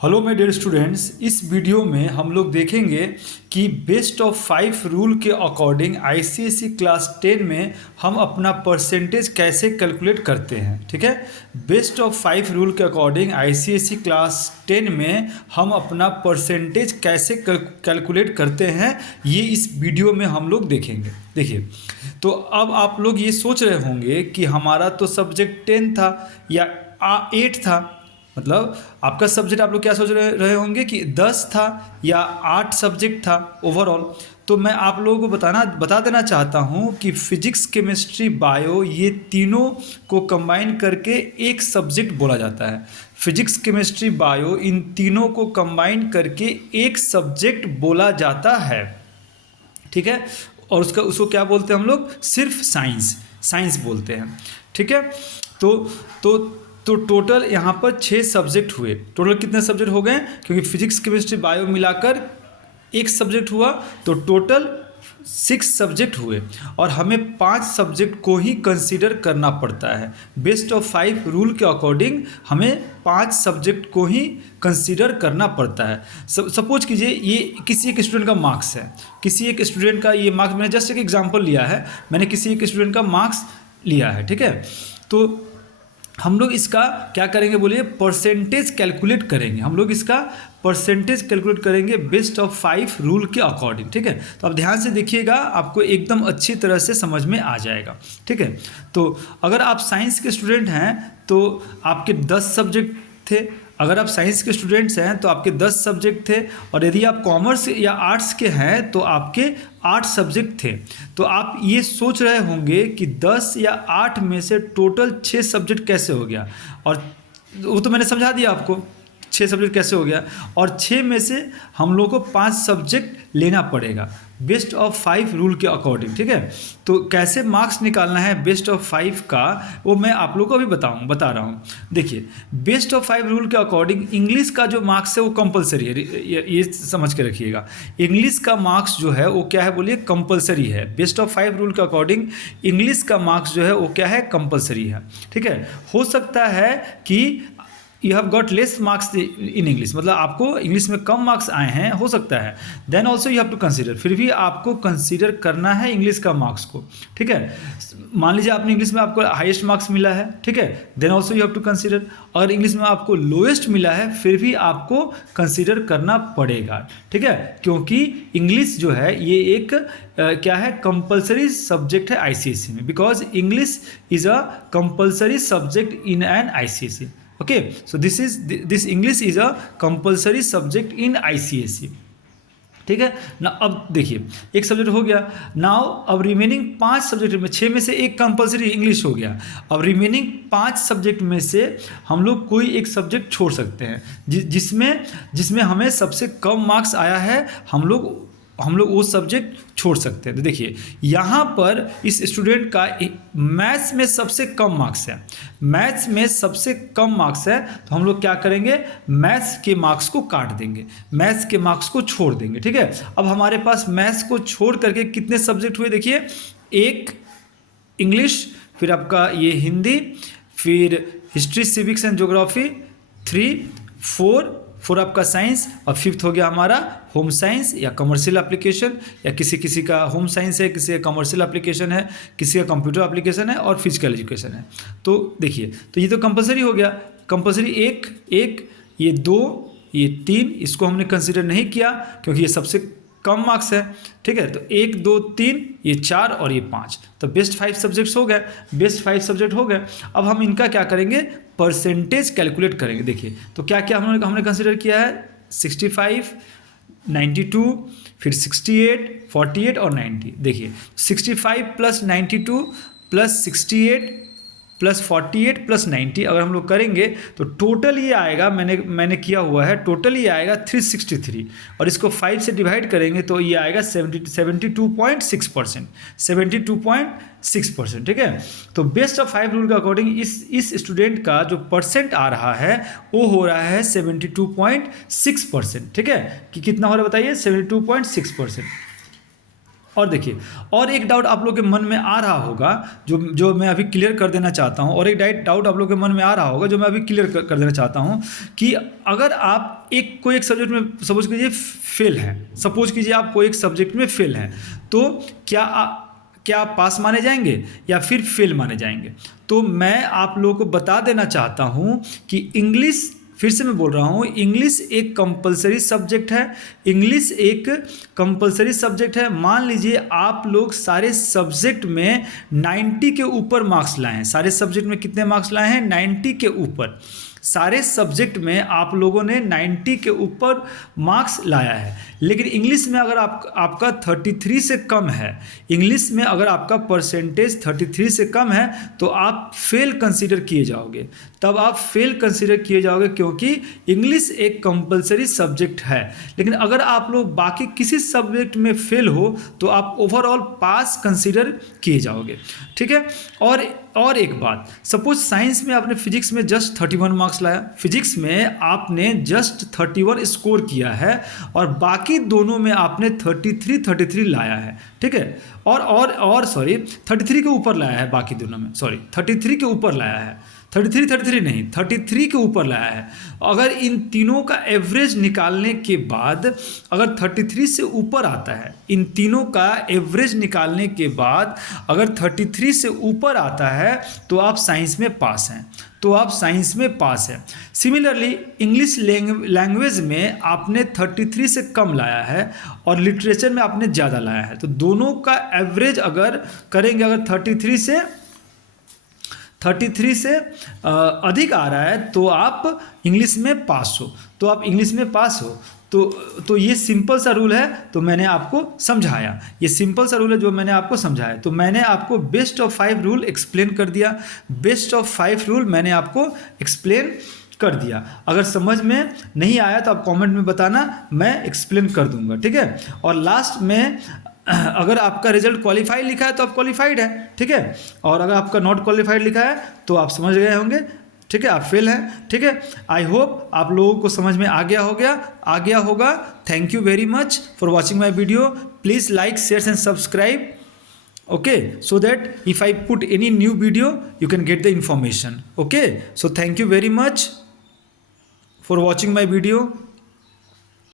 Hello my dear students, इस video में हम लोग देखेंगे कि बेस्ट ऑफ 5 रूल के अकॉर्डिंग आईसीएसई क्लास 10 में हम अपना परसेंटेज कैसे कैलकुलेट करते हैं। ठीक है, बेस्ट ऑफ 5 रूल के अकॉर्डिंग आईसीएसई क्लास 10 में हम अपना परसेंटेज कैसे कैलकुलेट करते हैं, ये इस वीडियो में हम लोग देखेंगे। देखिए, तो अब आप लोग ये सोच रहे होंगे कि हमारा तो सब्जेक्ट 10 था या 8 था, मतलब आपका सब्जेक्ट आप लोग क्या सोच रहे होंगे कि 10 था या 8 सब्जेक्ट था ओवरऑल। तो मैं आप लोगों को बता देना चाहता हूँ कि फिजिक्स, केमिस्ट्री, बायो ये तीनों को कंबाइन करके एक सब्जेक्ट बोला जाता है। फिजिक्स, केमिस्ट्री, बायो इन तीनों को कंबाइन करके एक सब्जेक्ट बोला जाता है। ठीक है, और उसको क्या बोलते हैं हम लोग? सिर्फ साइंस बोलते हैं। ठीक है, तो तो तो टोटल यहाँ पर 6 सब्जेक्ट हुए। टोटल कितने सब्जेक्ट हो गए? क्योंकि फिजिक्स, केमिस्ट्री, बायो मिलाकर एक सब्जेक्ट हुआ, तो टोटल 6 सब्जेक्ट हुए। और हमें 5 सब्जेक्ट को ही कंसीडर करना पड़ता है। बेस्ट ऑफ 5 रूल के अकॉर्डिंग हमें 5 सब्जेक्ट को ही कंसीडर करना पड़ता है। सपोज कीजिए ये किसी एक स्टूडेंट का मार्क्स है, किसी एक स्टूडेंट का ये मार्क्स, मैंने जस्ट एक एग्जांपल लिया है, मैंने किसी एक स्टूडेंट का मार्क्स लिया है। ठीक है, तो हम लोग इसका क्या करेंगे बोलिए? परसेंटेज कैलकुलेट करेंगे। हम लोग इसका परसेंटेज कैलकुलेट करेंगे बेस्ट ऑफ 5 रूल के अकॉर्डिंग। ठीक है, तो आप ध्यान से देखिएगा, आपको एकदम अच्छी तरह से समझ में आ जाएगा। ठीक है, तो अगर आप साइंस के स्टूडेंट हैं तो आपके 10 सब्जेक्ट थे। अगर आप साइंस के स्टूडेंट्स हैं तो आपके 10 सब्जेक्ट थे, और यदि आप कॉमर्स या आर्ट्स के हैं तो आपके 8 सब्जेक्ट थे। तो आप ये सोच रहे होंगे कि 10 या 8 में से टोटल 6 सब्जेक्ट कैसे हो गया, और वो तो मैंने समझा दिया आपको 6 सब्जेक्ट कैसे हो गया। और 6 में से हम लोग को 5 सब्जेक्ट लेना पड़ेगा बेस्ट ऑफ 5 रूल के अकॉर्डिंग। ठीक है, तो कैसे मार्क्स निकालना है बेस्ट ऑफ 5 का, वो मैं आप लोग को अभी बता रहा हूँ। देखिए, बेस्ट ऑफ 5 रूल के अकॉर्डिंग इंग्लिश का जो मार्क्स है वो कंपलसरी है। ये समझ के रखिएगा, इंग्लिश का मार्क्स जो है वो क्या है बोलिए? कंपलसरी है। बेस्ट ऑफ 5 रूल के अकॉर्डिंग इंग्लिश का मार्क्स जो है वो क्या है? कंपलसरी है। ठीक है, हो सकता है कि you have got less marks in English, मतलब आपको इंग्लिश में कम मार्क्स आए हैं, हो सकता है। Then also you have to consider, फिर भी आपको कंसीडर करना है इंग्लिश का मार्क्स को। ठीक है, मान लीजिए आपने इंग्लिश में आपको हाईएस्ट मार्क्स मिला है, ठीक है, then also you have to consider. अगर इंग्लिश में आपको लोएस्ट मिला है फिर भी आपको कंसीडर करना पड़ेगा। ठीक है, क्योंकि इंग्लिश जो है ये एक क्या है? कंपलसरी सब्जेक्ट है आईसीएसई में, because English is a compulsory subject in an ICSE. Okay, so this English is a compulsory subject in ICSE. ठीक है ना, अब देखिए एक सब्जेक्ट हो गया। नाउ अब रिमेनिंग 5 सब्जेक्ट में 6 में से एक कंपलसरी इंग्लिश हो गया। अब रिमेनिंग 5 सब्जेक्ट में से हम लोग कोई एक सब्जेक्ट छोड़ सकते हैं जिसमें हमें सबसे कम मार्क्स आया है, हम लोग वो सब्जेक्ट छोड़ सकते हैं। तो देखिए यहाँ पर इस स्टूडेंट का मैथ्स में सबसे कम मार्क्स है, मैथ्स में सबसे कम मार्क्स है, तो हम लोग क्या करेंगे? मैथ्स के मार्क्स को काट देंगे, मैथ्स के मार्क्स को छोड़ देंगे। ठीक है, अब हमारे पास मैथ्स को छोड़ करके कितने सब्जेक्ट हुए? देखिए, एक इंग्लिश, फिर आपका ये हिंदी, फिर हिस्ट्री, सिविक्स एंड ज्योग्राफी, 3, 4 आपका साइंस, और 5th हो गया हमारा होम साइंस या कमर्शियल एप्लीकेशन, या किसी का होम साइंस है, किसी का कमर्शियल एप्लीकेशन है, किसी का कंप्यूटर एप्लीकेशन है, और फिजिकल एजुकेशन है। तो देखिए, तो ये तो कंपलसरी हो गया। कंपलसरी एक, ये 2, ये 3, इसको हमने कंसिडर नहीं किया क्योंकि ये सबसे कम मार्क्स है। ठीक है, तो 1, 2, 3, ये 4 और ये 5, तो बेस्ट 5 सब्जेक्ट्स हो गए, बेस्ट 5 सब्जेक्ट हो गए। अब हम इनका क्या करेंगे? परसेंटेज कैलकुलेट करेंगे। देखिए, तो क्या क्या हमने कंसिडर किया है? 65, 92, फिर 68, 48 और 90। देखिए 65 प्लस 92 प्लस 68 प्लस 48 प्लस 90 अगर हम लोग करेंगे तो टोटल ये आएगा, मैंने किया हुआ है, टोटल ये आएगा 363, और इसको 5 से डिवाइड करेंगे तो ये आएगा 72.6%, 72.6%। ठीक है, तो बेस्ट ऑफ 5 रूल के अकॉर्डिंग इस स्टूडेंट का जो परसेंट आ रहा है वो हो रहा है 72.6%। ठीक है, कि कितना हो रहा है बताइए? 72.6%। और देखिए, और एक डाउट आप लोग के मन में आ रहा होगा जो मैं अभी क्लियर कर देना चाहता हूँ, और एक डाउट आप लोग के मन में आ रहा होगा जो मैं अभी क्लियर कर देना चाहता हूँ कि अगर आप कोई एक सब्जेक्ट में सपोज कीजिए फेल हैं, सपोज कीजिए आप कोई एक सब्जेक्ट में फेल हैं, तो क्या आप पास माने जाएंगे या फिर फेल माने जाएंगे? तो मैं आप लोगों को बता देना चाहता हूँ कि इंग्लिश, फिर से मैं बोल रहा हूँ, इंग्लिश एक कंपलसरी सब्जेक्ट है। इंग्लिश एक कंपलसरी सब्जेक्ट है। मान लीजिए आप लोग सारे सब्जेक्ट में 90 के ऊपर मार्क्स लाए हैं। सारे सब्जेक्ट में कितने मार्क्स लाए हैं? 90 के ऊपर। सारे सब्जेक्ट में आप लोगों ने 90 के ऊपर मार्क्स लाया है, लेकिन इंग्लिश में अगर आपका 33 से कम है, इंग्लिश में अगर आपका परसेंटेज 33 से कम है, तो आप फेल कंसीडर किए जाओगे। तब आप फेल कंसीडर किए जाओगे, क्योंकि इंग्लिश एक कंपलसरी सब्जेक्ट है। लेकिन अगर आप लोग बाकी किसी सब्जेक्ट में फेल हो, तो आप ओवरऑल पास कंसीडर किए जाओगे। ठीक है। और एक बात, सपोज साइंस में आपने फिजिक्स में जस्ट 31 मार्क्स लाया, फिजिक्स में आपने जस्ट 31 स्कोर किया है, और बाकी दोनों में आपने 33 लाया है। ठीक है। और सॉरी 33 के ऊपर लाया है, बाकी दोनों में, सॉरी 33 के ऊपर लाया है, 33 नहीं, 33 के ऊपर लाया है। अगर इन तीनों का एवरेज निकालने के बाद अगर 33 से ऊपर आता है, इन तीनों का एवरेज निकालने के बाद अगर 33 से ऊपर आता है, तो आप साइंस में पास हैं, तो आप साइंस में पास हैं। सिमिलरली इंग्लिश लैंग्वेज में आपने 33 से कम लाया है, और लिटरेचर में आपने ज़्यादा लाया है, तो दोनों का एवरेज अगर करेंगे, अगर 33 से अधिक आ रहा है, तो आप इंग्लिश में पास हो, तो आप इंग्लिश में पास हो। तो ये सिंपल सा रूल है, तो मैंने आपको समझाया, ये सिंपल सा रूल है जो मैंने आपको समझाया। तो मैंने आपको बेस्ट ऑफ 5 रूल एक्सप्लेन कर दिया, बेस्ट ऑफ 5 रूल मैंने आपको एक्सप्लेन कर दिया। अगर समझ में नहीं आया तो आप कमेंट में बताना, मैं एक्सप्लेन कर दूंगा। ठीक है। और लास्ट में अगर आपका रिजल्ट क्वालिफाई लिखा है तो आप क्वालिफाइड है। ठीक है। और अगर आपका नॉट क्वालिफाइड लिखा है तो आप समझ गए होंगे। ठीक है, आप फेल हैं। ठीक है। आई होप आप लोगों को समझ में आ गया होगा। Thank you very much for watching my video. Please like, share and subscribe, okay, so that if I put any new video you can get the information. Okay, so thank you very much for watching my video.